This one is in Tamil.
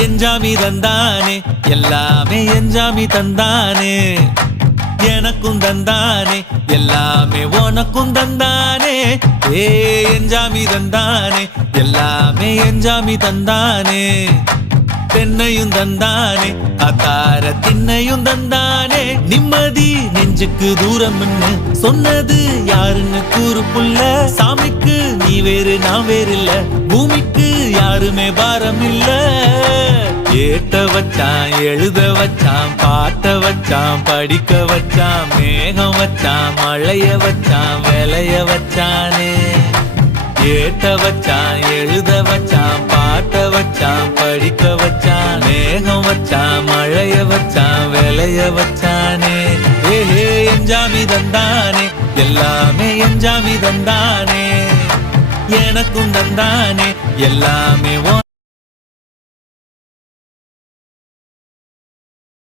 எஞ்சாமி தந்தானே எல்லாமே எஞ்சாமி தந்தானே எனக்கும் தந்தானே எல்லாமே உனக்கும் தந்தானே ஏ எஞ்சாமி தந்தானே எல்லாமே எஞ்சாமி தந்தானே தென்னையும் தந்தானே அத்தார திண்ணையும் தந்தானே நிம்மதி நெஞ்சுக்கு தூரம்னு சொன்னது யாருன்னு கூறு புள்ள சாமிக்கு நீ வேறு நான் வேறு இல்ல பூமிக்கு யாருமே பாரம் இல்ல ஏட்ட வச்சான் எழுத வச்சான் பாட்ட வச்சான் படிக்க வச்சான் மேகம் வச்சான் மழைய வச்சான் விளைய வச்சானே ஏட்ட வச்சான் எழுத வச்சான் பாட்ட வச்சான் படிக்க வச்சான் மேகம் வச்சான் மழைய வச்சான் விளைய வச்சானே ஏஹே எஞ்சாமி தந்தானே எல்லாமே எஞ்சாமி தந்தானே எனக்கும் தந்தானே எல்லாமே